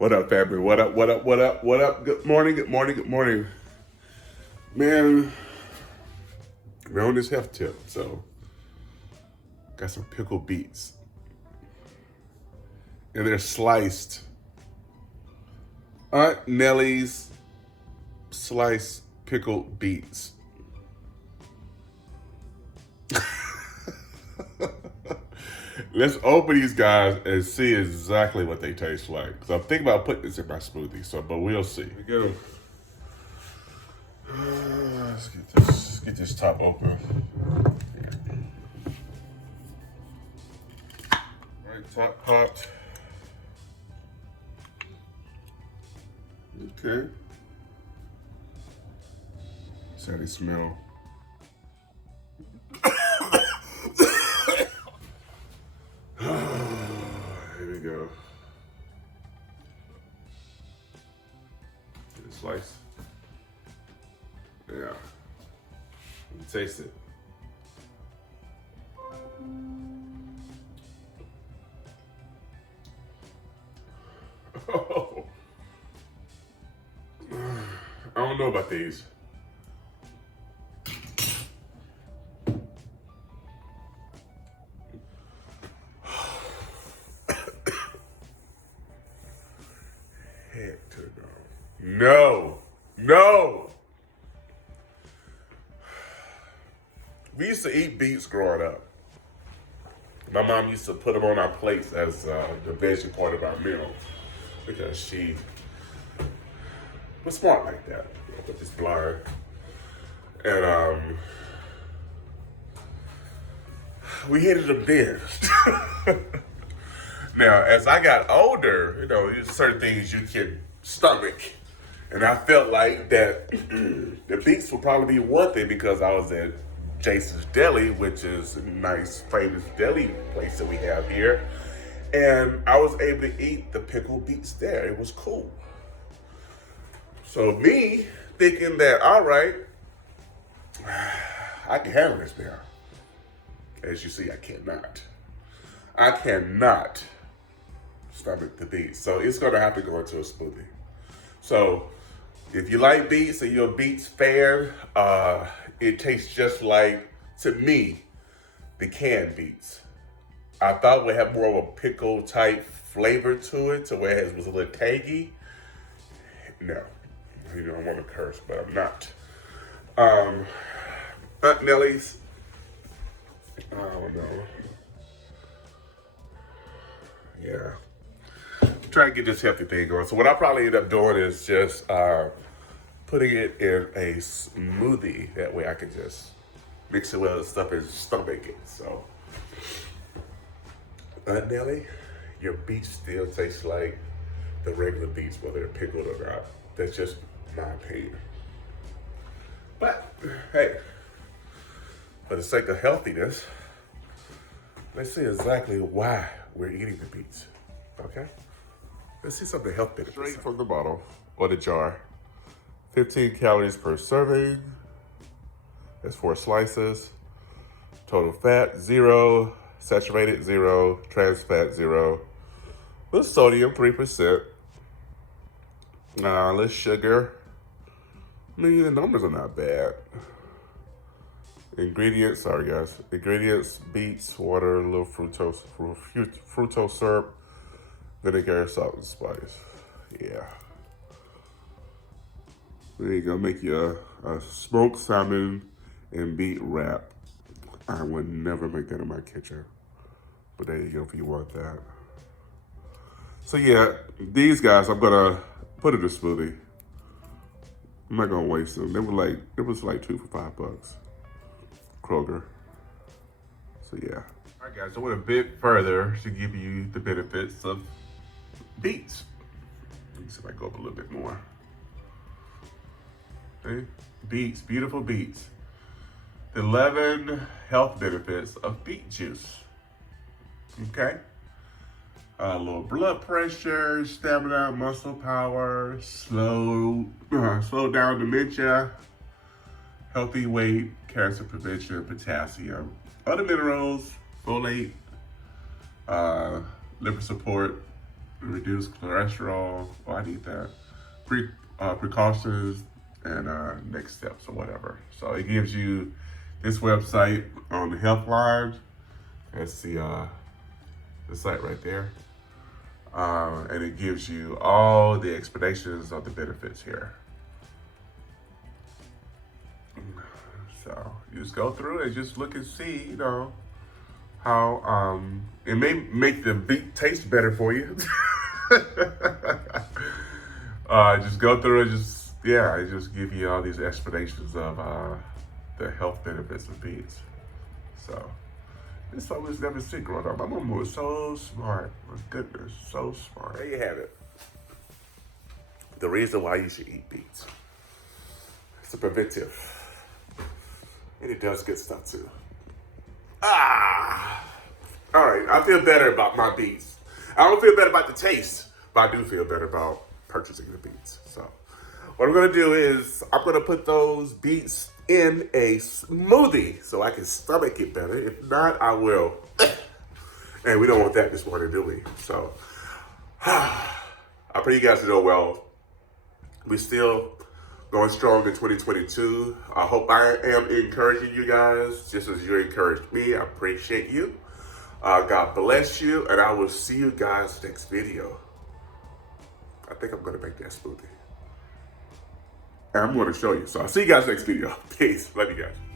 What up, family? What up, what up, what up, what up? Good morning, good morning, good morning. Man, we're on this health tip, so got some pickled beets. And they're sliced. Aunt Nelly's sliced pickled beets. Let's open these guys and see exactly what they taste like. Because I'm thinking about putting this in my smoothie, but we'll see. Here we go. Let's get this top open. Right, top popped. Okay. That's how they smell. Here we go. Get a slice. Yeah. Taste it. Oh. I don't know about these. Heck to no. No. We used to eat beets growing up. My mom used to put them on our plates as the veggie part of our meal because she was smart like that, but just blind. And we hated them then. Now, as I got older, there's certain things you can stomach. And I felt like that the beets would probably be one thing because I was at Jason's Deli, which is a nice, famous deli place that we have here. And I was able to eat the pickled beets there. It was cool. So me thinking that, all right, I can handle this now. As you see, I cannot. I cannot stomach the beets. So it's gonna have to go into a smoothie. So if you like beets and you're a beets fan, it tastes just like, to me, the canned beets. I thought it would have more of a pickle type flavor to it, to where it was a little tangy. No, I want to curse, but I'm not. Aunt Nelly's, I don't know. Yeah. Try to get this healthy thing going. So what I probably end up doing is just putting it in a smoothie. That way I can just mix it with other stuff and stomach it. So, Aunt Nelly, your beets still taste like the regular beets, whether they're pickled or not. That's just my opinion. But, hey, for the sake of healthiness, let's see exactly why we're eating the beets, okay? Let's see some of the health benefits. Straight from the bottle or the jar. 15 calories per serving. That's 4 slices. Total fat, 0. Saturated, 0. Trans fat, 0. With sodium, 3%. Less sugar. I mean, the numbers are not bad. Ingredients, sorry guys. Ingredients, beets, water, a little fructose syrup, vinegar, salt, and spice. Yeah. There you go. Make you a smoked salmon and beet wrap. I would never make that in my kitchen. But there you go if you want that. So yeah, these guys I'm gonna put in a smoothie. I'm not gonna waste them. It was like 2 for $5. Kroger. So yeah. All right guys, I went a bit further to give you the benefits of beets. Let me see if I go up a little bit more. Okay. Beets, beautiful beets. The 11 health benefits of beet juice. Okay. Low blood pressure, stamina, muscle power, slow down dementia, healthy weight, cancer prevention, potassium, other minerals, folate, liver support, reduce cholesterol. Oh, I need that. Precautions and next steps or whatever. So it gives you this website on the Healthline. That's the site right there. And it gives you all the explanations of the benefits here. So you just go through and just look and see, you know, how it may make the beet taste better for you. Just go through and it just give you all these explanations of the health benefits of beets. So it's something that's never seen growing up. My mom was so smart. My goodness, so smart. There you have it. The reason why you should eat beets. It's a preventive. And it does good stuff too. All right, I feel better about my beets. I don't feel better about the taste, but I do feel better about purchasing the beets. So what I'm gonna do is I'm gonna put those beets in a smoothie so I can stomach it better. If not, I will. And we don't want that this morning, do we? So I pray you guys are doing well. We still going strong in 2022. I hope I am encouraging you guys just as you encouraged me. I appreciate you. God bless you, and I will see you guys next video. I think I'm gonna make that smoothie. And I'm gonna show you. So I'll see you guys next video. Peace. Love you guys.